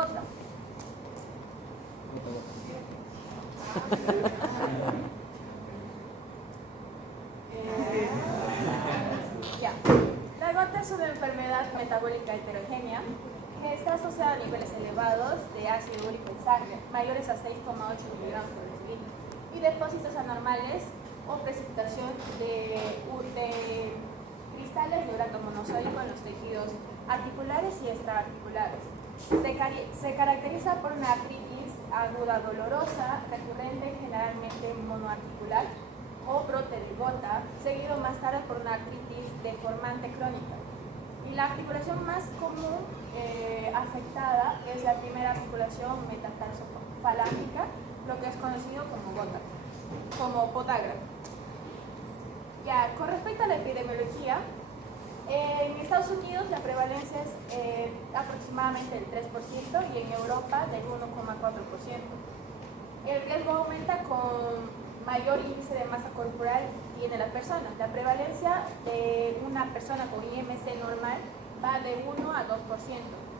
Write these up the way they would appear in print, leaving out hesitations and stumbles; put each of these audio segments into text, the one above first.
gota. Ya. La gota es una enfermedad metabólica heterogénea que está asociada a niveles elevados de ácido úrico en sangre, mayores a 6,8 miligramos por decilitro, y depósitos anormales o precipitación de cristales de urato monosódico en los tejidos articulares y extraarticulares. Se caracteriza por una artritis aguda dolorosa, recurrente, generalmente monoarticular, o brote de gota, seguido más tarde por una artritis deformante crónica. Y la articulación más común afectada es la primera articulación metatarsofalángica, lo que es conocido como gota, como podagra. Ya, con respecto a la epidemiología, en Estados Unidos la prevalencia es aproximadamente del 3% y en Europa del 1,4%. El riesgo aumenta con mayor índice de masa corporal tiene la persona. La prevalencia de una persona con IMC normal va de 1 a 2%.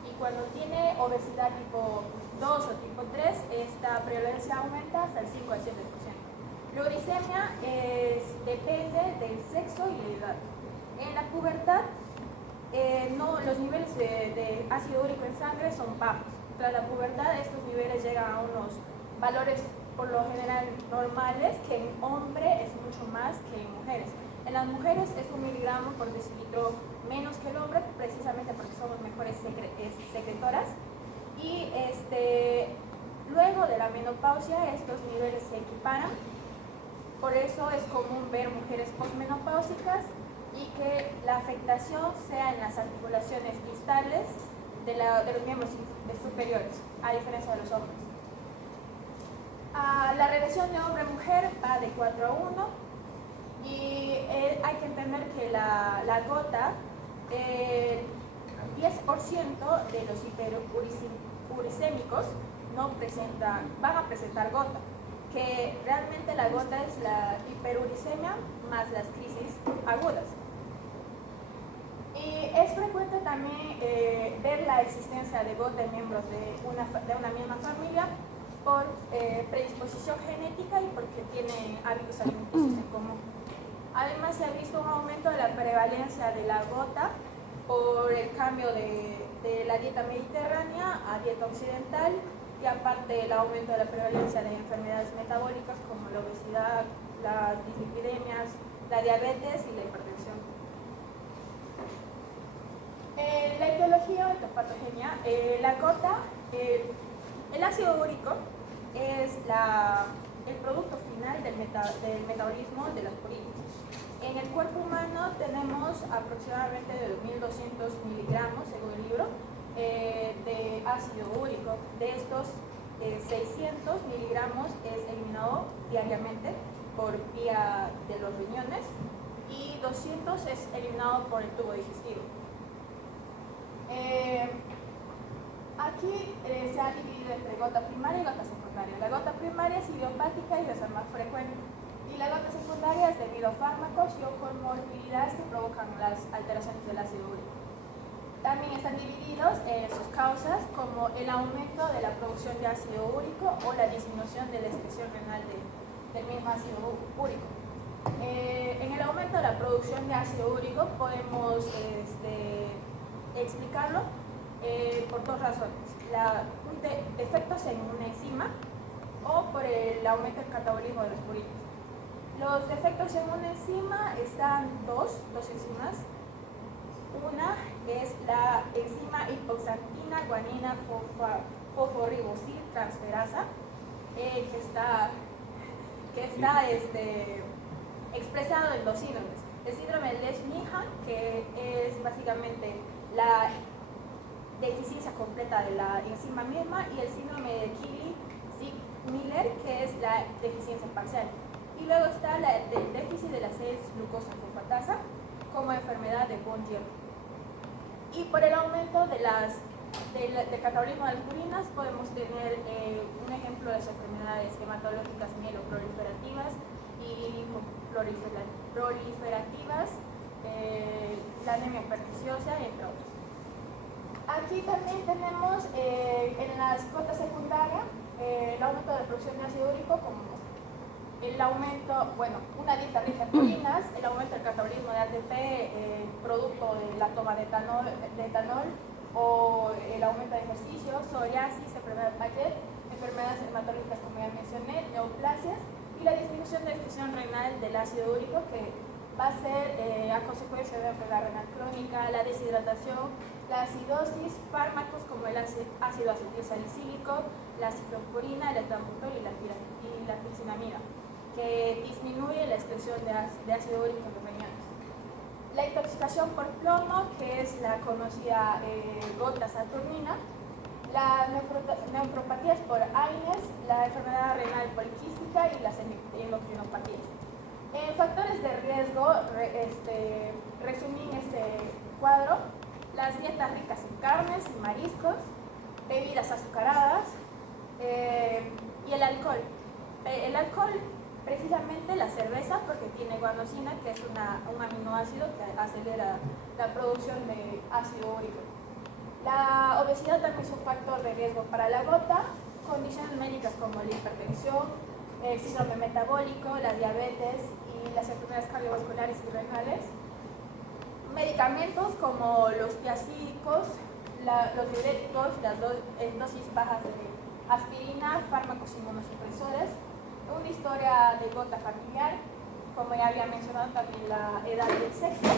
Y cuando tiene obesidad tipo 2 o tipo 3, esta prevalencia aumenta hasta el 5 al 7%. La uricemia depende del sexo y la edad. En la pubertad, los niveles de ácido úrico en sangre son bajos. Tras la pubertad, estos niveles llegan a unos valores por lo general normales, que en hombre es mucho más que en mujeres. En las mujeres es 1 miligramo por decilitro menos que el hombre, precisamente porque somos mejores secretoras. Y luego de la menopausia estos niveles se equiparan. Por eso es común ver mujeres posmenopáusicas y que la afectación sea en las articulaciones distales de los miembros superiores, a diferencia de los hombres. La relación de hombre-mujer va de 4 a 1 y hay que entender que la gota, el 10% de los hiperuricémicos van a presentar gota, que realmente la gota es la hiperuricemia más las crisis agudas. Y es frecuente también ver la existencia de gota en miembros de una misma familia por predisposición genética y porque tienen hábitos alimenticios en común. Además, se ha visto un aumento de la prevalencia de la gota por el cambio de la dieta mediterránea a dieta occidental, y aparte el aumento de la prevalencia de enfermedades metabólicas como la obesidad, las dislipidemias, la diabetes y la hipertensión. La etiología o etiopatogenia, la gota, el ácido úrico es el producto final del metabolismo de las purinas. En el cuerpo humano tenemos aproximadamente de 2.200 miligramos, según el libro, de ácido úrico. De estos, 600 miligramos es eliminado diariamente por vía de los riñones y 200 es eliminado por el tubo digestivo. Aquí se ha dividido entre gota primaria y gota secundaria. La gota primaria es idiopática y es la más frecuente. Y la gota secundaria es debido a fármacos y o comorbilidades que provocan las alteraciones del ácido úrico. También están divididos en sus causas como el aumento de la producción de ácido úrico o la disminución de la excreción renal del mismo ácido úrico. En el aumento de la producción de ácido úrico podemos explicarlo por dos razones: efectos en una enzima o por el aumento del catabolismo de las purinas. Los defectos en una enzima están dos enzimas. Una es la enzima hipoxantina guanina fosforibosil transferasa, que está expresado en dos síndromes. El síndrome de Lesch-Nyhan, que es básicamente la deficiencia completa de la enzima misma, y el síndrome de Killy-Miller, que es la deficiencia parcial. Y luego está el déficit de la 6-glucosa fosfatasa como enfermedad de von Willebrand. Y por el aumento del catabolismo de las purinas podemos tener un ejemplo de las enfermedades hematológicas mieloproliferativas y proliferativas, la anemia perniciosa, entre otros. Aquí también tenemos en las gotas secundarias el aumento de la producción de ácido úrico, como el aumento, bueno, una dieta rica en purinas, el aumento del catabolismo de ATP, producto de la toma de etanol, o el aumento de ejercicio, psoriasis, enfermedad de Payet, enfermedades hematológicas como ya mencioné, neoplasias, y la disminución de la excreción renal del ácido úrico, que va a ser a consecuencia de la enfermedad renal crónica, la deshidratación, la acidosis, fármacos como el ácido acetilsalicílico, la ciclopurina, el etambutol y la pircinamida, que disminuye la excreción de ácido úrico en los riñones. La intoxicación por plomo, que es la conocida gota saturnina, las neufropatías por AINES, la enfermedad renal poliquística y las endocrinopatías. En factores de riesgo, resumí este cuadro: las dietas ricas en carnes y mariscos, bebidas azucaradas y el alcohol. El alcohol, precisamente la cerveza, porque tiene guanosina, que es un aminoácido que acelera la producción de ácido úrico. La obesidad también es un factor de riesgo para la gota. Condiciones médicas como la hipertensión, el síndrome metabólico, la diabetes y las enfermedades cardiovasculares y renales. Medicamentos como los tiazídicos, los diuréticos, las dosis bajas de aspirina, fármacos inmunosupresores, una historia de gota familiar, como ya había mencionado, también la edad y el sexo.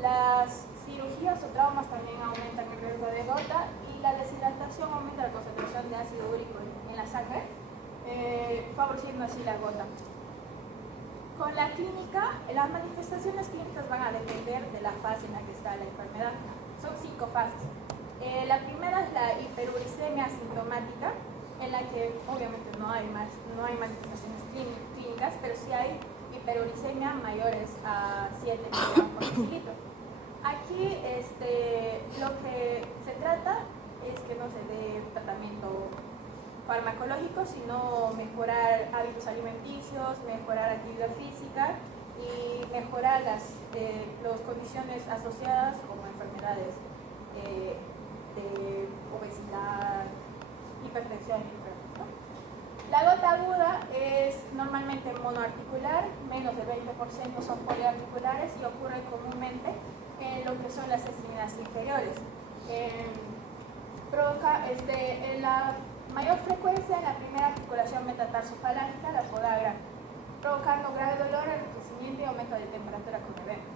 Las cirugías o traumas también aumentan el riesgo de gota, y la deshidratación aumenta la concentración de ácido úrico en la sangre, favoreciendo así la gota. Con la clínica, las manifestaciones clínicas van a depender de la fase en la que está la enfermedad. Son 5 fases. La primera es la hiperuricemia asintomática, en la que obviamente no hay manifestaciones clínicas, pero sí hay hiperuricemia mayores a 7 mg por decilitro. Aquí lo que se trata es que no se dé tratamiento farmacológico, sino mejorar hábitos alimenticios, mejorar actividad física y mejorar las condiciones asociadas como enfermedades de obesidad, hipertensión, ¿no? La gota aguda es normalmente monoarticular, menos del 20% son poliarticulares y ocurre comúnmente en lo que son las extremidades inferiores. Provoca en la mayor frecuencia en la primera articulación metatarsofalángica, la podagra, provocando grave dolor, enrojecimiento y aumento de temperatura con evento.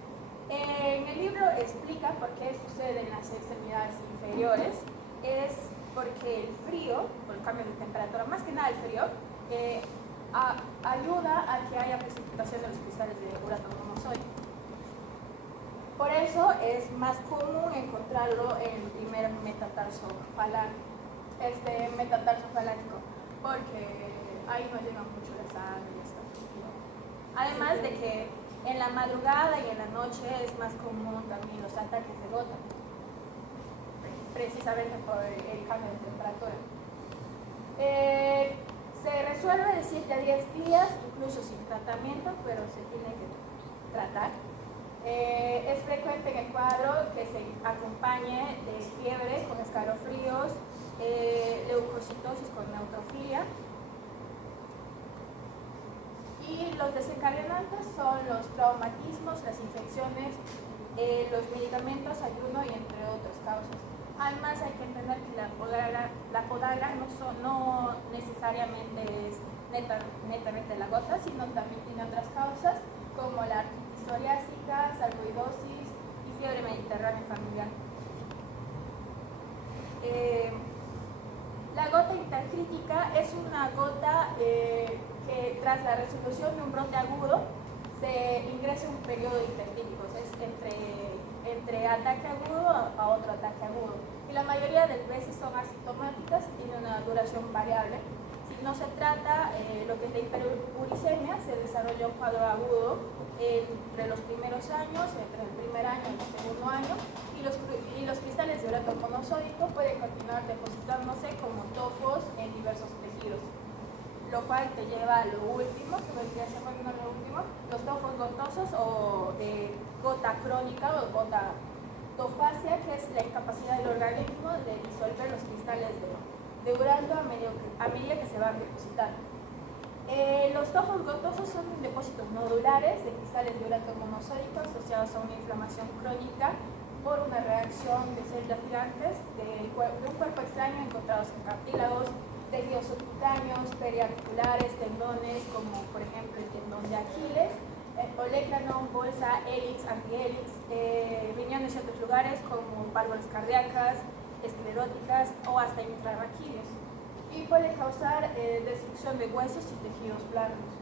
En el libro explica por qué sucede en las extremidades inferiores. Es porque el frío, por el cambio de temperatura, más que nada el frío, ayuda a que haya precipitación de los cristales de urato monosódico. Por eso es más común encontrarlo en el primer metatarso falángico, porque ahí no llega mucho la sangre y esto. Además de que en la madrugada y en la noche es más común también los ataques de gota, precisamente por el cambio de temperatura. Se resuelve de 7 a 10 días, incluso sin tratamiento, pero se tiene que tratar. Es frecuente en el cuadro que se acompañe de fiebre con escalofríos, leucocitosis con neutrofilia. Y los desencadenantes son los traumatismos, las infecciones, los medicamentos, ayuno y entre otras causas. Además hay que entender que la podagra no necesariamente es netamente la gota, sino también tiene otras causas como la artritis psoriásica, sarcoidosis y fiebre mediterránea familiar. La gota intercrítica es una gota que tras la resolución de un brote agudo se ingresa un periodo intercrítico, es entre ataque agudo a otro ataque agudo. Y la mayoría de veces son asintomáticas y tienen una duración variable. Si no se trata, lo que es la hiperuricemia, se desarrolla un cuadro agudo entre los primeros años, entre el primer año y el segundo año, y los cristales de urato monosódico pueden continuar depositándose como tofos en diversos tejidos, lo cual te lleva a lo último, que vendría siendo lo último, los tofos gotosos o gota crónica o gota tofasia, que es la incapacidad del organismo de disolver los cristales de uranio a medida que se van depositando. Los tofos gotosos son depósitos nodulares de cristales de uranio monosódico asociados a una inflamación crónica por una reacción de células gigantes de un cuerpo extraño encontrados en cartílagos, tejidos subcutáneos, periarticulares, tendones, como por ejemplo el tendón de Aquiles, olecranon, bolsa, hélix, antihélix, riñones y otros lugares como válvulas cardíacas, escleróticas o hasta intrarraquídeos, y puede causar destrucción de huesos y tejidos blandos.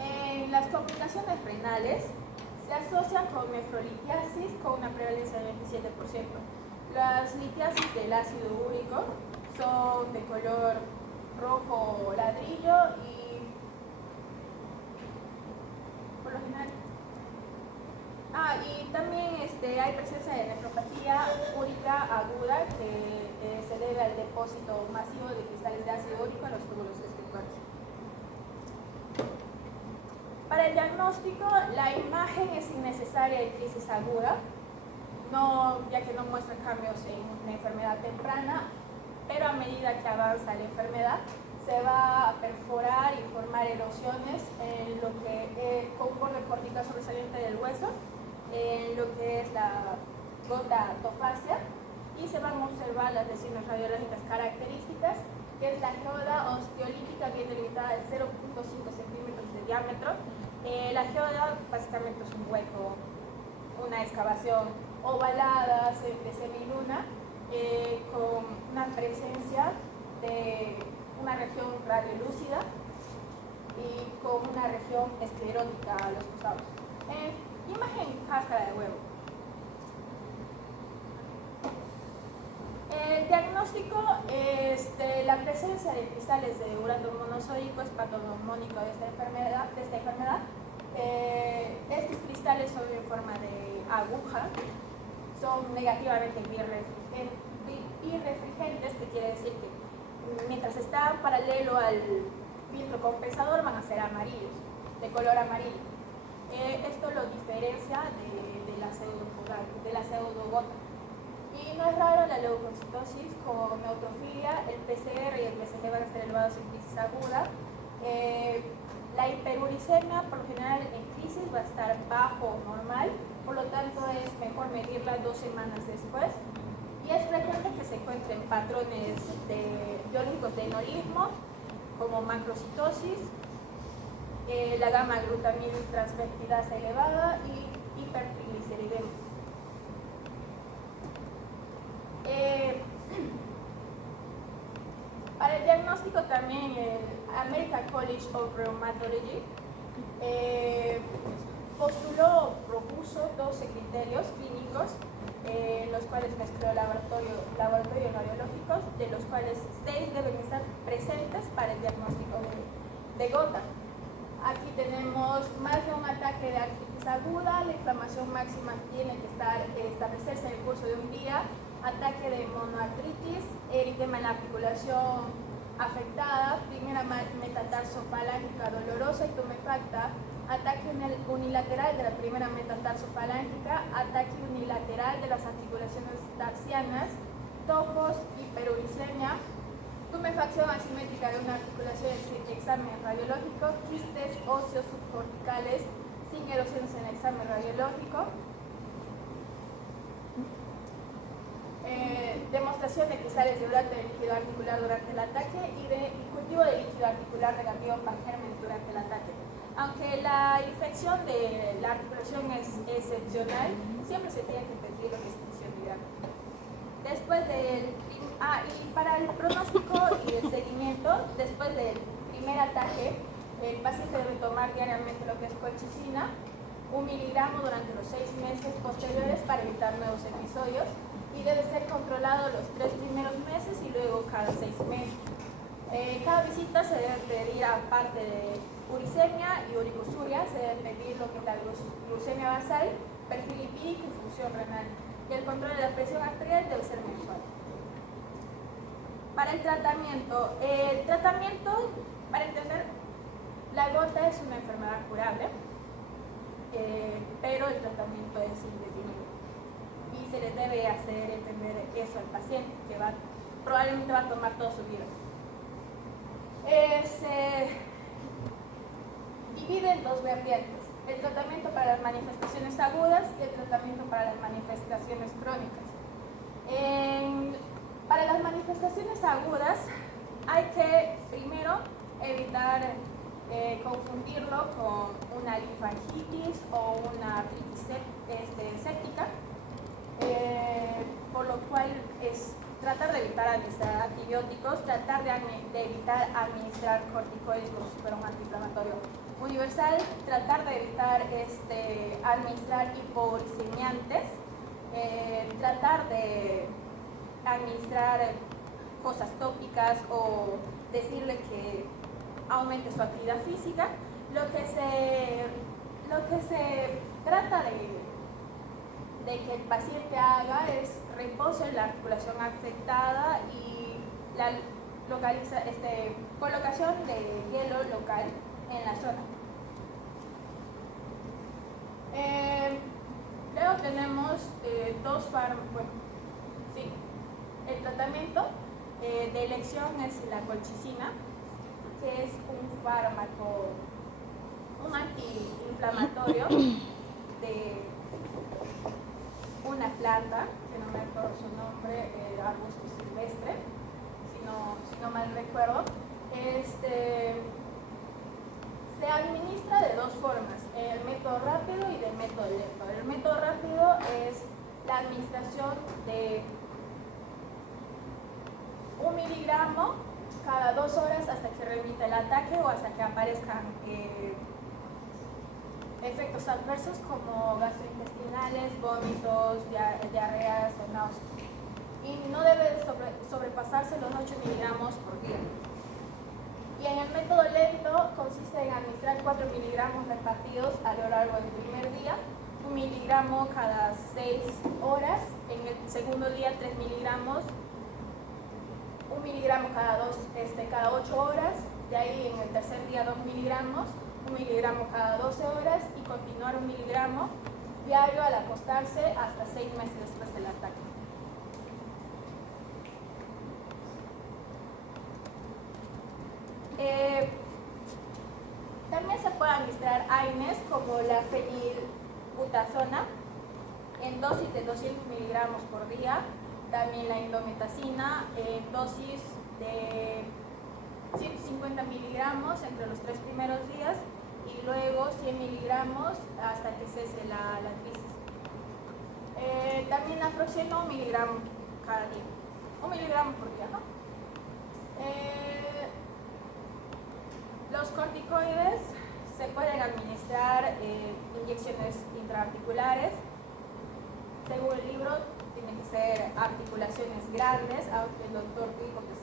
En las complicaciones renales se asocian con nefrolitiasis con una prevalencia del 27%. Las litiasis del ácido úrico son de color rojo ladrillo y por lo general. Y también hay presencia de nefropatía úrica aguda que se debe al depósito masivo de cristales de ácido úrico en los túbulos escrituales. Para el diagnóstico, la imagen es innecesaria en crisis aguda, ya que no muestra cambios en una enfermedad temprana, pero a medida que avanza la enfermedad, se va a perforar y formar erosiones en lo que con un borde cortical sobresaliente del hueso, en lo que es la gota tofasia, y se van a observar las lesiones radiológicas características, que es la geoda osteolítica bien delimitada de 0.5 centímetros de diámetro. La geoda básicamente es un hueco, una excavación ovalada de semiluna, con una presencia de una región radiolúcida y con una región esclerótica a los costados. Imagen cáscara de huevo. El diagnóstico, la presencia de cristales de uranio monosódico es patognomónico de esta enfermedad. Estos cristales son en forma de aguja, son negativamente birrefringentes, que quiere decir que mientras están paralelo al filtro compensador van a ser amarillos, de color amarillo. Esto lo diferencia de la pseudogota. Y no es raro la leucocitosis con neutrofilia. El PCR y el PCR van a estar elevados en crisis aguda. La hiperuricemia, por lo general en crisis, va a estar bajo o normal, por lo tanto es mejor medirla 2 semanas después. Y es frecuente que se encuentren patrones biológicos de enolismo, como macrocitosis, la gamma glutamiltransferidasa elevada y hipertrigliceridemia. Para el diagnóstico también el American College of Rheumatology propuso 12 criterios clínicos, los cuales mezcló laboratorios radiológicos, de los cuales 6 deben estar presentes para el diagnóstico de gota. Aquí tenemos más de un ataque de artritis aguda, la inflamación máxima tiene que establecerse en el curso de un día, ataque de monoartritis, eritema en la articulación afectada, primera metatarsofalángica dolorosa y tumefacta, ataque unilateral de la primera metatarsofalángica, ataque unilateral de las articulaciones tarsianas, tofos, hiperuricemia, tumefacción asimétrica de una articulación en examen radiológico, quistes óseos subcorticales sin erosiones en el examen radiológico, demostración de cristales de uranio de líquido articular durante el ataque y cultivo de líquido articular negativo para gérmenes durante el ataque. Aunque la infección de la articulación es excepcional, siempre se tiene que pedir lo que es infección viral. Y para el pronóstico y el seguimiento, después del primer ataque, el paciente debe tomar diariamente lo que es colchicina, 1 miligramo durante los 6 meses posteriores para evitar nuevos episodios, y debe ser controlado los 3 primeros meses y luego cada 6 meses. Cada visita se debe pedir, aparte de uricemia y uricosuria, se debe pedir lo que es la glucemia basal, perfil lipídico y función renal. Y el control de la presión arterial debe ser mensual. Para el tratamiento, para entender, la gota es una enfermedad curable, pero el tratamiento es indefinido. y se le debe hacer entender eso al paciente, que probablemente va a tomar toda su vida. Se divide en dos vertientes: el tratamiento para las manifestaciones agudas y el tratamiento para las manifestaciones crónicas. Para las manifestaciones agudas hay que primero evitar confundirlo con una linfangitis o una artritis séptica, por lo cual es tratar de evitar administrar antibióticos, tratar de evitar administrar corticoides como si fuera un antiinflamatorio universal, tratar de evitar administrar hipoglicemiantes, tratar de administrar cosas tópicas o decirle que aumente su actividad física. Lo que se trata de que el paciente haga es reposo en la articulación afectada y la colocación de hielo local en la zona. Luego tenemos dos fármacos. Bueno, sí. El tratamiento de elección es la colchicina, que es un fármaco, un antiinflamatorio de una planta, que no me acuerdo su nombre, arbusto silvestre, si no mal recuerdo. Se administra de dos formas: el método rápido y del método lento. El método rápido es la administración de 1 miligramo cada 2 horas hasta que remita el ataque o hasta que aparezcan efectos adversos como gastrointestinales, vómitos, diarreas o náuseas. Y no debe sobrepasarse los 8 miligramos por día. Y en el método lento consiste en administrar 4 miligramos repartidos a lo largo del primer día, 1 miligramo cada 6 horas, en el segundo día 3 miligramos, 1 miligramo cada 8 horas, de ahí en el tercer día 2 miligramos, 1 miligramo cada 12 horas y continuar 1 miligramo diario al acostarse hasta 6 meses después del ataque. También se puede administrar AINES como la fenilbutazona en dosis de 200 miligramos por día, también la indometacina en dosis de 150 miligramos entre los 3 primeros días y luego 100 miligramos hasta que cese la crisis. También naproxeno 1 miligramo cada día, 1 miligramo por día, ¿no? Los corticoides se pueden administrar inyecciones intraarticulares. Según el libro, tienen que ser articulaciones grandes, aunque el doctor dijo que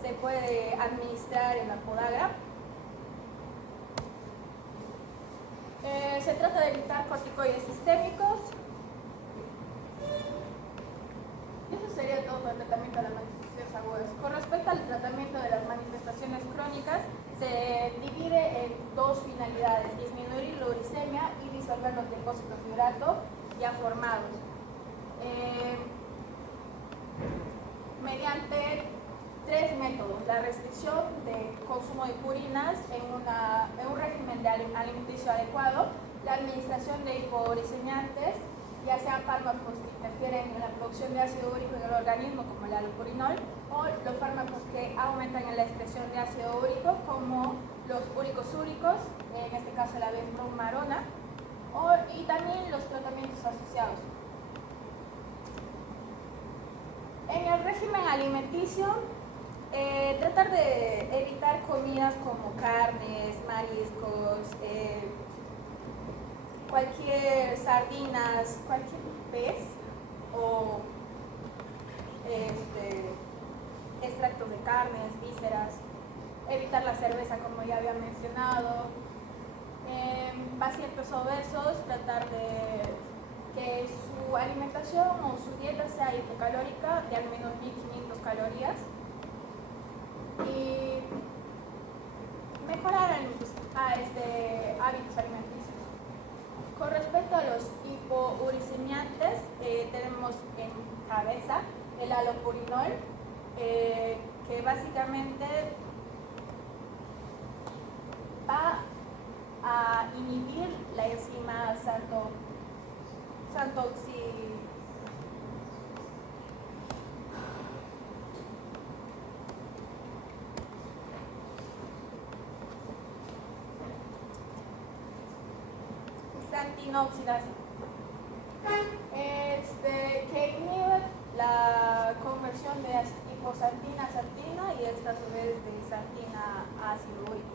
se puede administrar en la podagra. Se trata de evitar corticoides sistémicos. Eso sería todo el tratamiento de las manifestaciones agudas. Con respecto al tratamiento de las manifestaciones crónicas, se divide en dos finalidades: disminuir la uricemia y disolver los depósitos de urato ya formados. Mediante 3 métodos: la restricción de consumo de purinas en un régimen de alimenticio adecuado, la administración de hipouricemiantes, ya sean fármacos que interfieren en la producción de ácido úrico en el organismo, como el allopurinol, o los fármacos que aumentan en la excreción de ácido úrico, como los úricos úricos, en este caso la benflumarona, y también los tratamientos asociados. En el régimen alimenticio, tratar de evitar comidas como carnes, mariscos, cualquier sardinas, cualquier pez o extractos de carnes, vísceras, evitar la cerveza como ya había mencionado. Pacientes obesos, tratar de que su alimentación o su dieta sea hipocalórica de al menos 1500 calorías y mejorar hábitos alimenticios. Con respecto a los hipouricemiantes, el allopurinol, que básicamente va a inhibir la enzima xantinoxidasa, que inhibe la conversión de hipoxantina a xantina y esta a su vez de xantina a ácido úrico,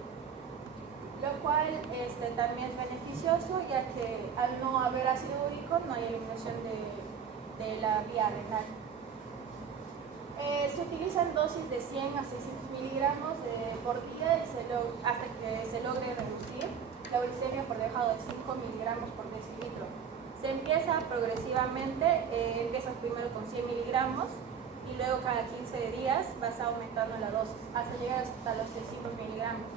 lo cual también es beneficioso, ya que al no haber ácido úrico no hay eliminación de la vía renal. Se utilizan dosis de 100 a 600 miligramos por día hasta que se logre reducir la uricemia por debajo de 5 miligramos por decilitro. Se empieza progresivamente, empiezas primero con 100 miligramos y luego cada 15 días vas aumentando la dosis hasta llegar hasta los 600 miligramos.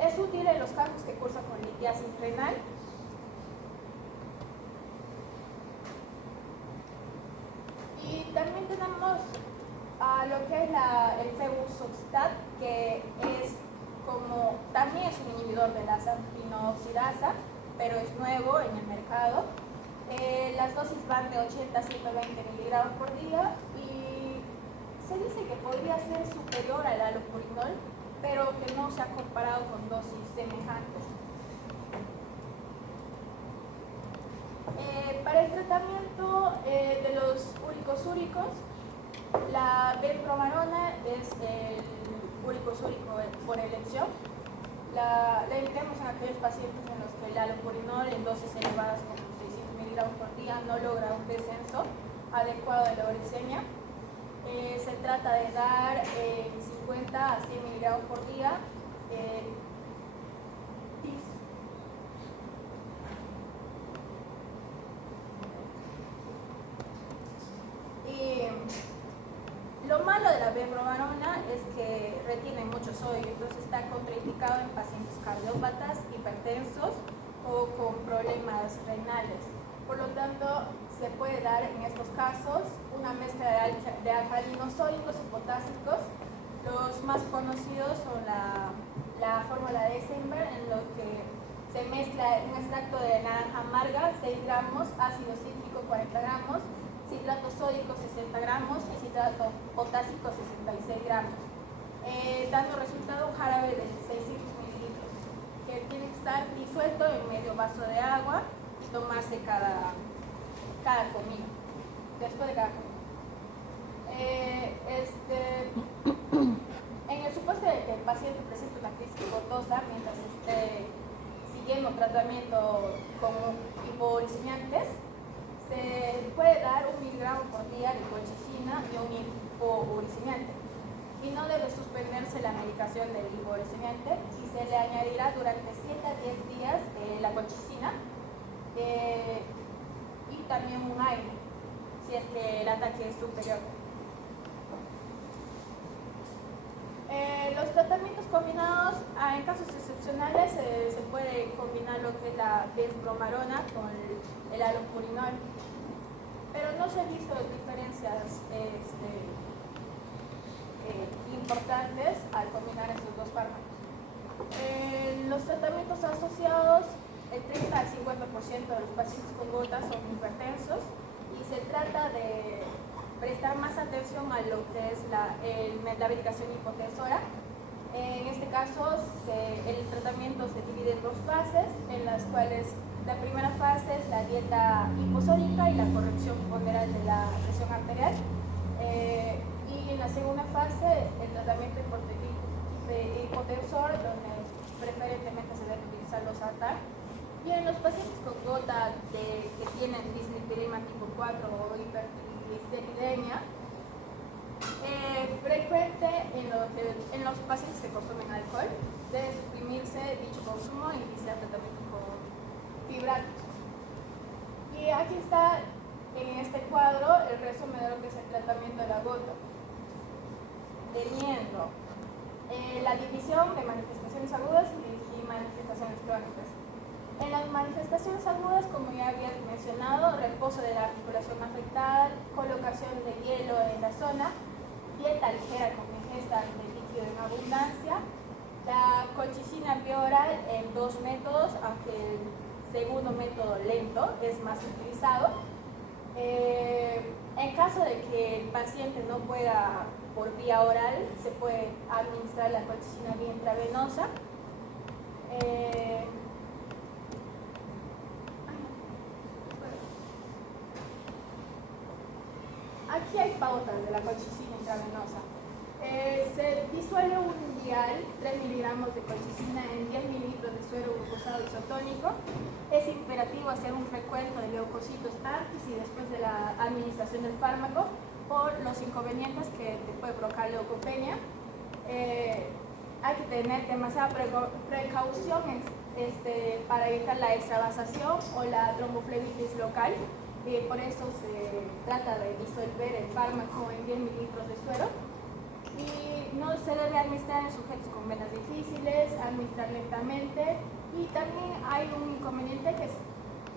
Es útil en los casos que cursan con litiasis renal. Y también tenemos lo que es el febuxostat, que también es un inhibidor de la xantinoxidasa, pero es nuevo en el mercado. Las dosis van de 80 a 120 miligramos por día y se dice que podría ser superior al allopurinol, pero que no se ha comparado con dosis semejantes. Para el tratamiento de los úricos úricos, la benpromarona es el úrico úrico por elección. La empleamos en aquellos pacientes en los que el allopurinol en dosis elevadas como 600 miligramos por día no logra un descenso adecuado de la uricemia. Se trata de dar 50 a 100 miligramos por día. Y lo malo de la benpromarona es que retiene mucho sodio, entonces está contraindicado en pacientes cardiópatas, hipertensos o con problemas renales. Por lo tanto, se puede dar en estos casos una mezcla de alcalinos sódicos y potásicos. Los más conocidos son la fórmula de Eisenberg, en lo que se mezcla un extracto de naranja amarga, 6 gramos, ácido cítrico, 40 gramos, citrato sódico, 60 gramos y citrato potásico, 66 gramos, dando resultado un jarabe de 600 mililitros, que tiene que estar disuelto en medio vaso de agua y tomarse cada comida, después de cada comida. En el supuesto de que el paciente presente una crisis gotosa mientras esté siguiendo tratamiento con hipouricemiantes, se puede dar 1 miligramo por día de colchicina y un hipouricemiante, y no debe suspenderse la medicación del hipouricemiante, y se le añadirá durante 7 a 10 días la colchicina y también un aire, si es que el ataque es superior. Los tratamientos combinados, en casos excepcionales, se puede combinar lo que es la benpromarona con el allopurinol, pero no se han visto diferencias importantes al combinar estos dos fármacos. Los tratamientos asociados, el 30 al 50% de los pacientes con gota son hipertensos, y se trata de prestar más atención a lo que es la medicación hipotensora. En este caso, el tratamiento se divide en 2 fases, en las cuales la primera fase es la dieta hiposódica y la corrección ponderal de la presión arterial. Y en la segunda fase, el tratamiento hipotensor, donde preferentemente se debe utilizar los ATAR. Y en los pacientes con gota que tienen dislipidemia tipo 4 o hipertrigliceridemia, frecuente en los pacientes que consumen alcohol, debe suprimirse dicho consumo y iniciar tratamiento con fibratos. Y aquí está en este cuadro el resumen de lo que es el tratamiento de la gota, teniendo la división de manifestaciones agudas y manifestaciones crónicas. En las manifestaciones agudas, como ya había mencionado, reposo de la articulación afectada, colocación de hielo en la zona, dieta ligera con ingesta de líquido en abundancia, la colchicina vía oral en 2 métodos, aunque el segundo método lento es más utilizado. En caso de que el paciente no pueda por vía oral, se puede administrar la colchicina vía intravenosa. Aquí hay pautas de la colchicina intravenosa. Se disuelve un vial, 3 miligramos de colchicina en 10 mililitros de suero glucosado isotónico. Es imperativo hacer un recuento de leucocitos antes y después de la administración del fármaco por los inconvenientes que te puede provocar leucopenia. Hay que tener demasiada precaución para evitar la extravasación o la tromboflebitis local. Por eso se trata de disolver el fármaco en 10 mililitros de suero. Y no se debe administrar en sujetos con venas difíciles, administrar lentamente. Y también hay un inconveniente que es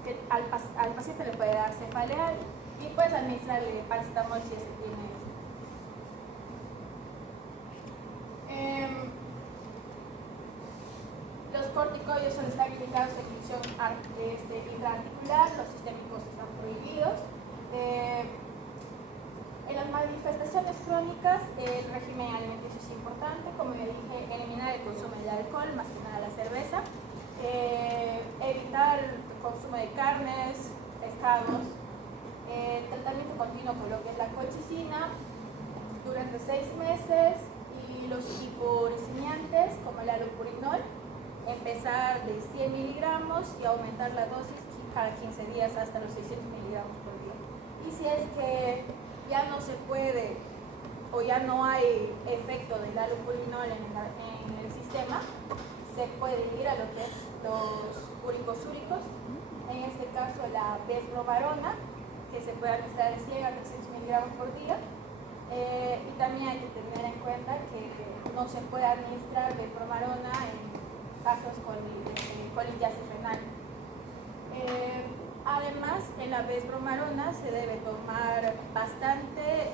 que al paciente le puede dar cefalea y puedes administrarle paracetamol si es que tiene esto. Los corticoides están indicados en función intraarticular, los sistémicos están prohibidos. En las manifestaciones crónicas, el régimen alimenticio es importante, como ya dije, eliminar el consumo de alcohol, más que nada la cerveza, evitar el consumo de carnes, pescados, tratamiento continuo con lo que es la colchicina durante 6 meses y los hiporiciniantes, como el allopurinol, empezar de 100 miligramos y aumentar la dosis cada 15 días hasta los 600 miligramos por día. Y si es que ya no se puede o ya no hay efecto del allopurinol en el sistema, se puede ir a lo que es los uricosúricos, en este caso la besprobarona, que se puede administrar de 100 a 300 miligramos por día. Y también hay que tener en cuenta que no se puede administrar besprobarona en casos con colitiasis renal. Además, en la besprobarona se debe tomar bastante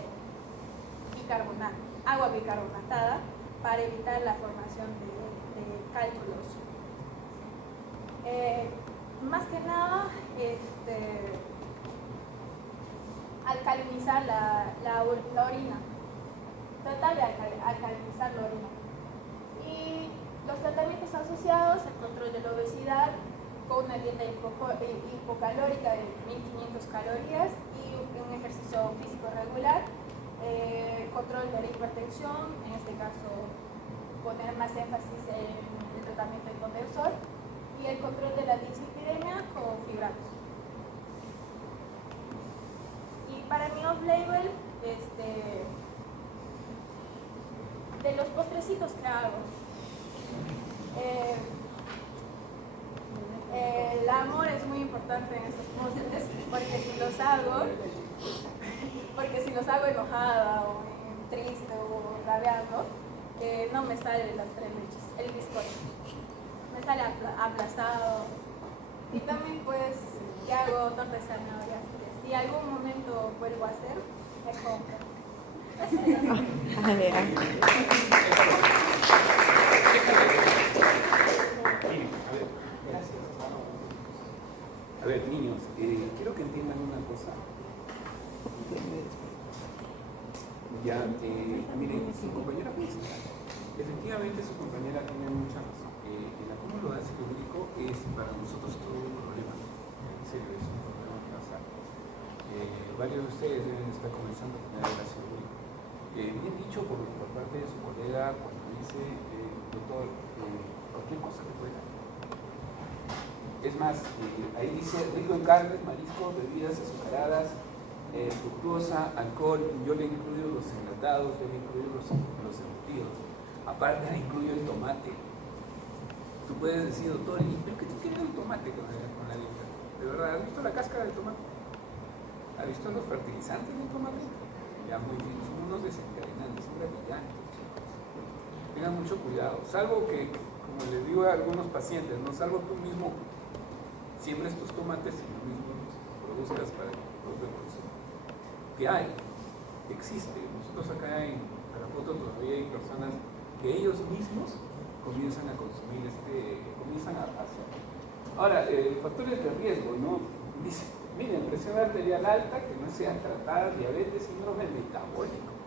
bicarbonato, agua bicarbonatada, para evitar la formación de cálculos. Más que nada, alcalinizar la orina, tratar de alcalinizar la orina. Y los tratamientos asociados, el control de la obesidad con una dieta hipocalórica de 1500 calorías y un ejercicio físico regular, control de la hipertensión, en este caso poner más énfasis en el tratamiento hipotensivo, y el control de la dislipidemia con fibratos. Y para mi off-label, de los postrecitos que hago, el amor es muy importante en estos postres, porque si los hago enojada o triste o rabiando, no me salen las 3 leches, el bizcocho me sale aplastado. Y también pues que hago torta de zanahoria, si algún momento vuelvo a hacer, me compro. A ver, niños, quiero que entiendan una cosa. Ya, miren, su compañera principal, efectivamente su compañera tiene mucha razón. El acúmulo de ácido úrico es para nosotros todo un problema. En serio, es un problema que pasa. Varios de ustedes deben estar comenzando a tener el ácido úrico. Bien dicho por parte de su colega cuando dice, doctor, cualquier cosa que pueda. Es más, ahí dice rico en carnes, mariscos, bebidas azucaradas, fructuosa, alcohol. Yo le incluyo los enlatados, yo le incluyo los embutidos. Aparte, le incluyo el tomate. Tú puedes decir, doctor, ¿pero qué tiene el tomate con la dieta? ¿De verdad? ¿Has visto la cáscara del tomate? ¿Has visto los fertilizantes del tomate? Ya muy bien, son unos desencadenantes, son brillantes. Tengan mucho cuidado, salvo que, como les digo a algunos pacientes, no salvo tú mismo siembres tus tomates y lo mismo los produzcas para tu propio consumo. ¿Qué hay? Existe. Nosotros acá en Tarapoto todavía hay personas que ellos mismos comienzan a consumir comienzan a hacer. Ahora, factores de riesgo, ¿no? Dice, miren, presión arterial alta, que no sea tratada, diabetes, síndrome metabólico.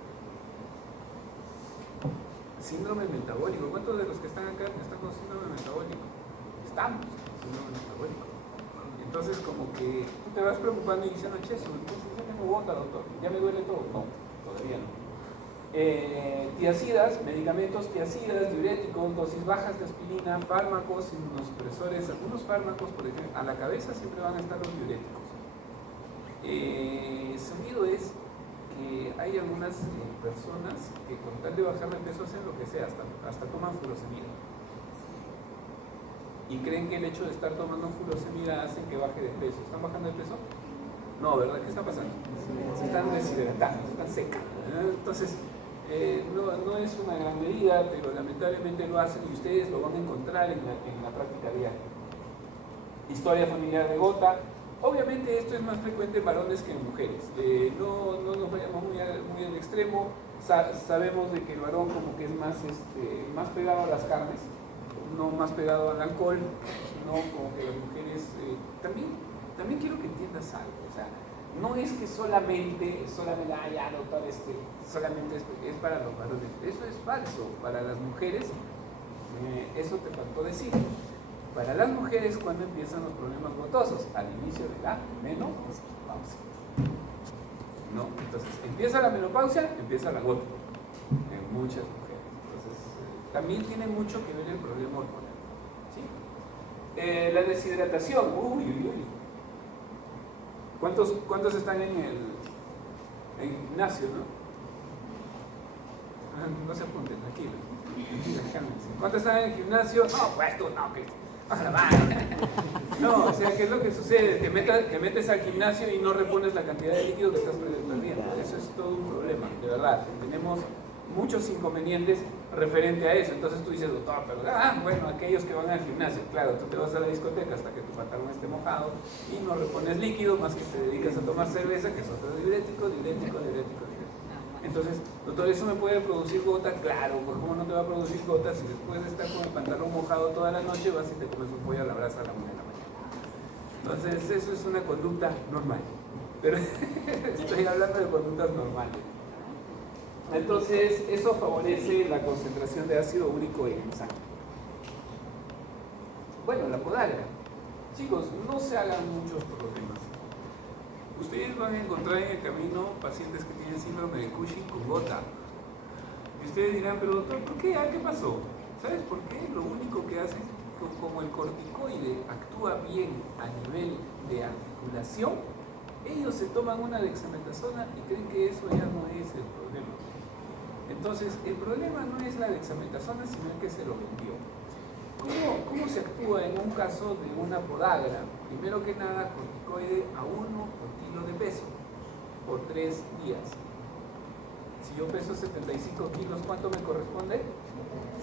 Síndrome metabólico. ¿Cuántos de los que están acá están con síndrome metabólico? Estamos con síndrome metabólico. Entonces, como que tú te vas preocupando y diciendo, che, entonces ya tengo gota, doctor, ya me duele todo. No, todavía no. Tiacidas, medicamentos tiacidas, diuréticos, dosis bajas de aspirina, fármacos, inmunosupresores, algunos fármacos, por ejemplo, a la cabeza siempre van a estar los diuréticos. Sabido es que hay algunas personas que con tal de bajar de peso hacen lo que sea, hasta toman furosemida. Y creen que el hecho de estar tomando furosemida hace que baje de peso. ¿Están bajando de peso? No, ¿verdad? ¿Qué está pasando? Se están deshidratando, se están secas. Entonces, no es una gran medida, pero lamentablemente lo hacen y ustedes lo van a encontrar en la práctica diaria. Historia familiar de gota. Obviamente esto es más frecuente en varones que en mujeres. No nos vayamos muy al extremo. Sabemos de que el varón como que es más pegado a las carnes, no más pegado al alcohol, no como que las mujeres. También quiero que entiendas algo. O sea, no es que solamente doctor, solamente es para los varones. Eso es falso. Para las mujeres, eso te faltó decir. Para las mujeres, ¿cuándo empiezan los problemas gotosos? Al inicio de la menopausia. ¿No? Entonces, empieza la menopausia, empieza la gota. En muchas mujeres. Entonces, también tiene mucho que ver el problema hormonal. ¿Sí? La deshidratación. Uy. ¿Cuántos están en el gimnasio, no? No se apunten, tranquilos. ¿Cuántos están en el gimnasio? No, pues tú no, que baja la mano. No, o sea, ¿qué es lo que sucede? Que metes al gimnasio y no repones la cantidad de líquido que estás perdiendo. Eso es todo un problema, de verdad. Tenemos muchos inconvenientes referente a eso. Entonces tú dices, doctor, pero bueno, aquellos que van al gimnasio, claro, tú te vas a la discoteca hasta que tu pantalón esté mojado y no repones líquido, más que te dedicas a tomar cerveza, que es otro diurético. Entonces, doctor, ¿eso me puede producir gota? Claro, pues ¿cómo no te va a producir gota si después de estar con el pantalón mojado toda la noche vas y te comes un pollo a la brasa a la 1 de la mañana? Entonces, eso es una conducta normal. Pero estoy hablando de conductas normales. Entonces, eso favorece la concentración de ácido úrico en sangre. Bueno, la podagra. Chicos, no se hagan muchos problemas. Ustedes van a encontrar en el camino pacientes que tienen síndrome de Cushing con gota. Y ustedes dirán, pero doctor, ¿por qué? ¿Qué pasó? ¿Sabes por qué? Lo único que hace, como el corticoide actúa bien a nivel de articulación, ellos se toman una dexametasona y creen que eso ya no es el problema. Entonces, el problema no es la dexametasona, sino el que se lo vendió. ¿Cómo se actúa en un caso de una podagra? Primero que nada, corticoide a 1 por kilo de peso por 3 días. Si yo peso 75 kilos, ¿cuánto me corresponde?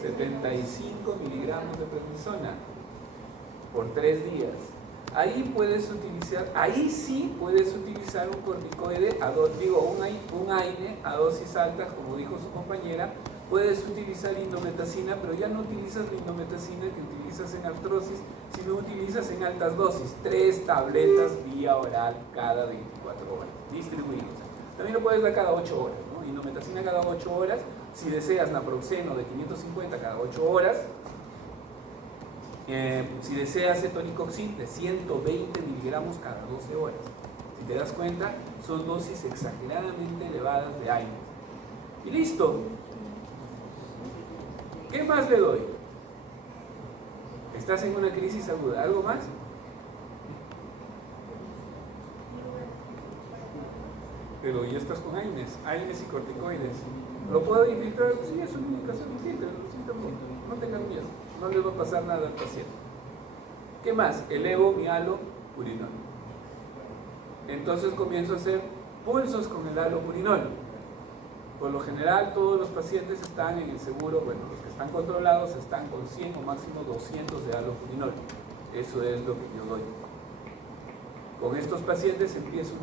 75 miligramos de prednisona por 3 días. Ahí sí puedes utilizar un corticoide, un AINE a dosis altas, como dijo su compañera. Puedes utilizar indometacina, pero ya no utilizas la indometacina que utilizas en artrosis, sino utilizas en altas dosis, 3 tabletas vía oral cada 24 horas, distribuidos. También lo puedes dar cada 8 horas, ¿no? Indometacina cada 8 horas, si deseas naproxeno de 550 cada 8 horas, si deseas cetonicoxib de 120 miligramos cada 12 horas. Si te das cuenta, son dosis exageradamente elevadas de AINE. Y listo. ¿Qué más le doy? Estás en una crisis aguda. ¿Algo más? Pero ya estás con AINES y corticoides. ¿Lo puedo infiltrar? Sí, es una indicación distinta. No tengan miedo. No le va a pasar nada al paciente. ¿Qué más? Elevo mi halo purinol. Entonces comienzo a hacer pulsos con el halo purinol. Por lo general, todos los pacientes están en el seguro, bueno, los que están controlados están con 100 o máximo 200 de halo purinol. Eso es lo que yo doy. Con estos pacientes empiezo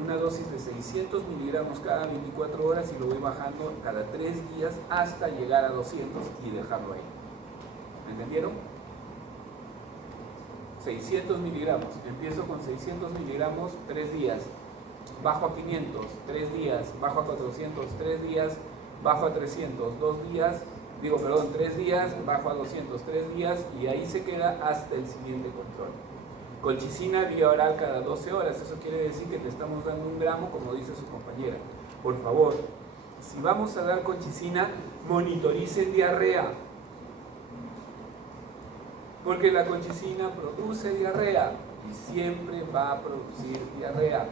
una dosis de 600 miligramos cada 24 horas y lo voy bajando cada 3 días hasta llegar a 200 y dejarlo ahí. ¿Me entendieron? 600 miligramos. Empiezo con 600 miligramos 3 días. Bajo a 500, 3 días. Bajo a 400, 3 días. Bajo a 300, 3 días. Bajo a 200, 3 días. Y ahí se queda hasta el siguiente control. Colchicina vía oral cada 12 horas. Eso quiere decir que le estamos dando 1 gramo, como dice su compañera. Por favor, si vamos a dar colchicina, monitoricen diarrea. Porque la colchicina produce diarrea y siempre va a producir diarrea.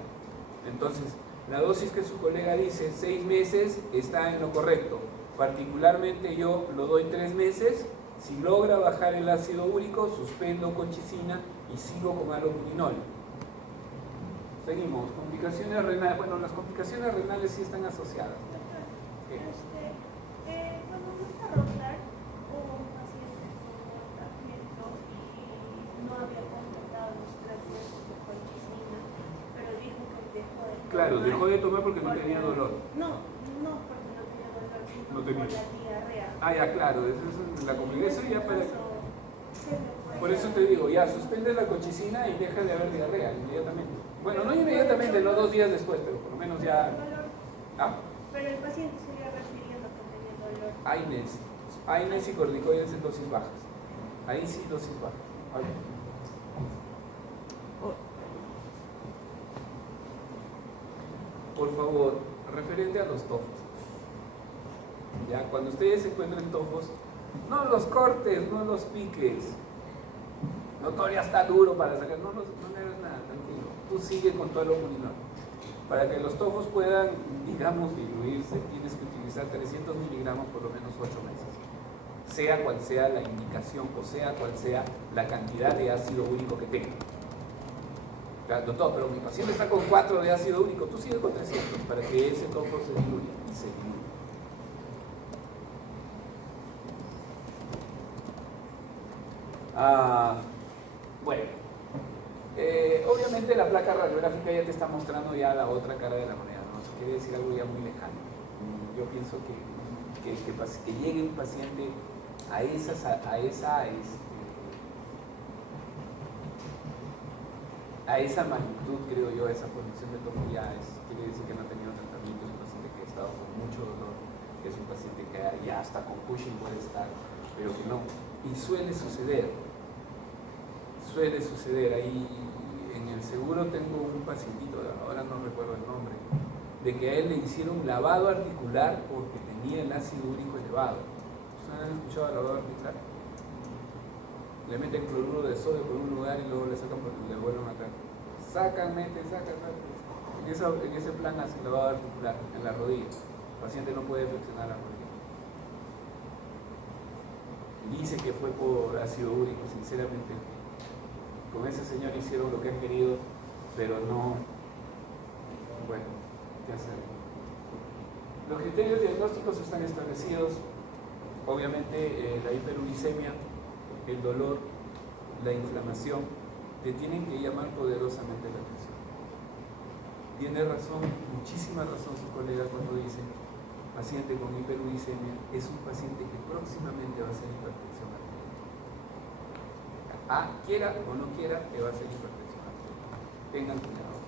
Entonces, la dosis que su colega dice, 6 meses, está en lo correcto. Particularmente yo lo doy 3 meses. Si logra bajar el ácido úrico, suspendo colchicina y sigo con alopurinol. Seguimos. Complicaciones renales. Bueno, las complicaciones renales sí están asociadas. Cuando me gusta rotar, hubo un paciente con tratamiento y no había completado los 3 meses de colchicina, pero dijo que dejó de tomar. Claro, dejó de tomar porque no tenía dolor. No porque no tenía dolor, sino No tenía. por la diarrea. Ah, ya, claro, esa es la complicación ya para... ¿Qué me puede Por eso te digo, ya, suspende la colchicina y deja de haber diarrea inmediatamente. Bueno, no inmediatamente, no 2 días después, pero por lo menos ya... dolor? ¿Ah? Pero el paciente seguía refiriendo que tenía dolor. AINES y corticoides en dosis bajas. Ahí sí, dosis bajas. Ahí. Por favor, referente a los tofos. Ya, cuando ustedes encuentren tofos, no los cortes, no los piques. No, todavía está duro para sacar, no le hagas nada, tranquilo. Tú sigue con tu alopurinol. Para que los tofos puedan, digamos, diluirse, tienes que utilizar 300 miligramos por lo menos 8 meses. Sea cual sea la indicación o sea cual sea la cantidad de ácido úrico que tenga. Doctor, pero mi paciente está con 4 de ácido úrico, tú sigues con 300 para que ese tofo se diluya y se diluya. Bueno, obviamente la placa radiográfica ya te está mostrando ya la otra cara de la moneda, ¿no? Eso quiere decir algo ya muy lejano. Yo pienso que llegue un paciente a esa magnitud, creo yo, a esa formación de tofo ya quiere decir que no ha tenido tratamiento, es un paciente que ha estado con mucho dolor, que es un paciente que ya hasta con Cushing puede estar, pero que no. Y suele suceder ahí en el seguro tengo un pacientito, ahora no recuerdo el nombre, de que a él le hicieron lavado articular porque tenía el ácido úrico elevado. ¿Ustedes han escuchado el lavado articular? Le meten cloruro de sodio por un lugar y luego le sacan porque le vuelven a meter. Sacan. En ese plan hace lavado articular en la rodilla. El paciente no puede flexionar la rodilla. Dice que fue por ácido úrico, sinceramente. Con ese señor hicieron lo que han querido, pero no. Bueno, ¿qué hacer? Los criterios diagnósticos están establecidos. Obviamente, la hiperuricemia, el dolor, la inflamación, te tienen que llamar poderosamente la atención. Tiene razón, muchísima razón su colega cuando dice: paciente con hiperuricemia es un paciente que próximamente va a ser hipertensión arterial. Quiera o no quiera, que va a ser hipertensión arterial. Tengan cuidado.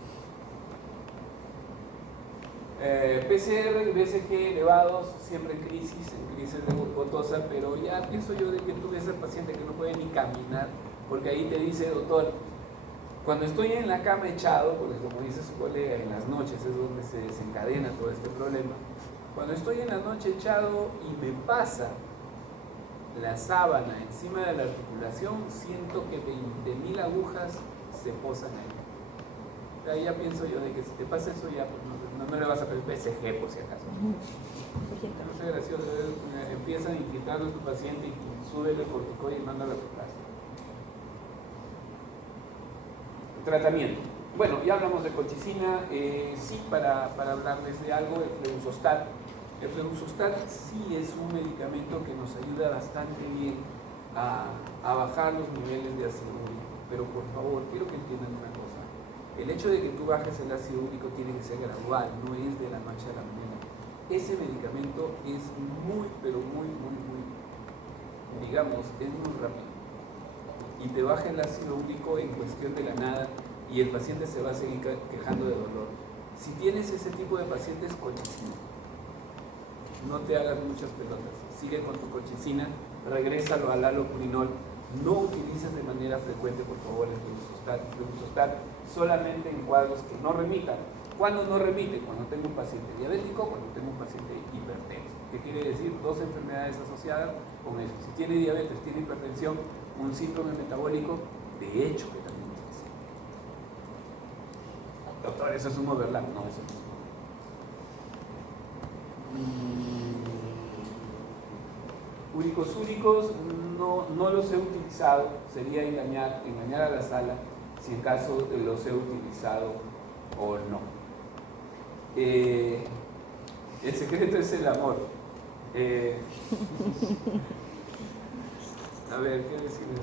PCR y BCG elevados, siempre en crisis de gotosa, pero ya pienso yo de que tú ves al paciente que no puede ni caminar, porque ahí te dice: doctor, cuando estoy en la cama echado, porque como dice su colega, en las noches es donde se desencadena todo este problema. Cuando estoy en la noche echado y me pasa la sábana encima de la articulación, siento que 20.000 agujas se posan ahí. Ahí ya pienso yo de que si te pasa eso ya pues no le vas a pedir BCG por si acaso. No sé, gracioso, empiezan a inquietarlo a tu paciente y sube el corticoide y mándalo a su casa. Tratamiento. Bueno, ya hablamos de colchicina, sí, para hablarles de algo, el Fleuxostat. El Fleuxostat sí es un medicamento que nos ayuda bastante bien a bajar los niveles de ácido úrico, pero por favor, quiero que entiendan una cosa. El hecho de que tú bajes el ácido úrico tiene que ser gradual, no es de la noche a la mañana. Ese medicamento es muy, pero muy, digamos, es muy rápido. Y te baja el ácido úrico en cuestión de la nada y el paciente se va a seguir quejando de dolor. Si tienes ese tipo de pacientes, colchicina. No te hagas muchas pelotas. Sigue con tu colchicina, regrésalo al halopurinol. No utilices de manera frecuente, por favor, el fluxostat, solamente en cuadros que no remitan. ¿Cuándo no remite? Cuando tengo un paciente diabético, cuando tengo un paciente hipertenso. ¿Qué quiere decir? Dos enfermedades asociadas con eso. Si tiene diabetes, tiene hipertensión, un síndrome metabólico, de hecho que también es así. Doctor, eso es un overlap. No, eso no es un overlap. Uricosúricos no los he utilizado, sería engañar a la sala si en caso los he utilizado o no. El secreto es el amor. A ver, ¿qué decirles?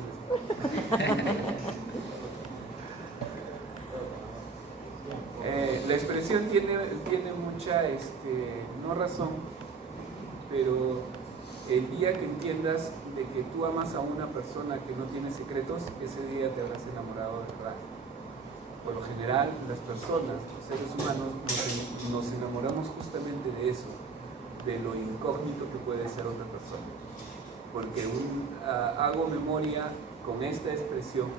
La expresión tiene mucha, no razón, pero el día que entiendas de que tú amas a una persona que no tiene secretos, ese día te habrás enamorado de verdad. Por lo general, las personas, los seres humanos, nos enamoramos justamente de eso, de lo incógnito que puede ser otra persona. Porque hago memoria con esta expresión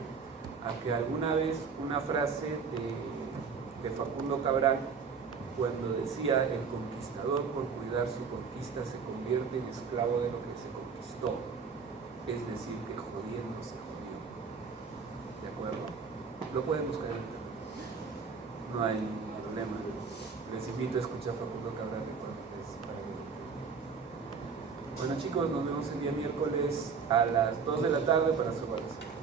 a que alguna vez una frase de Facundo Cabral, cuando decía: el conquistador por cuidar su conquista se convierte en esclavo de lo que se conquistó, es decir, que jodiendo se jodió. ¿De acuerdo? Lo pueden buscar en internet, no hay ningún problema. Les invito a escuchar Facundo Cabral. Bueno, chicos, nos vemos el día miércoles a las 2 de la tarde para su evaluación.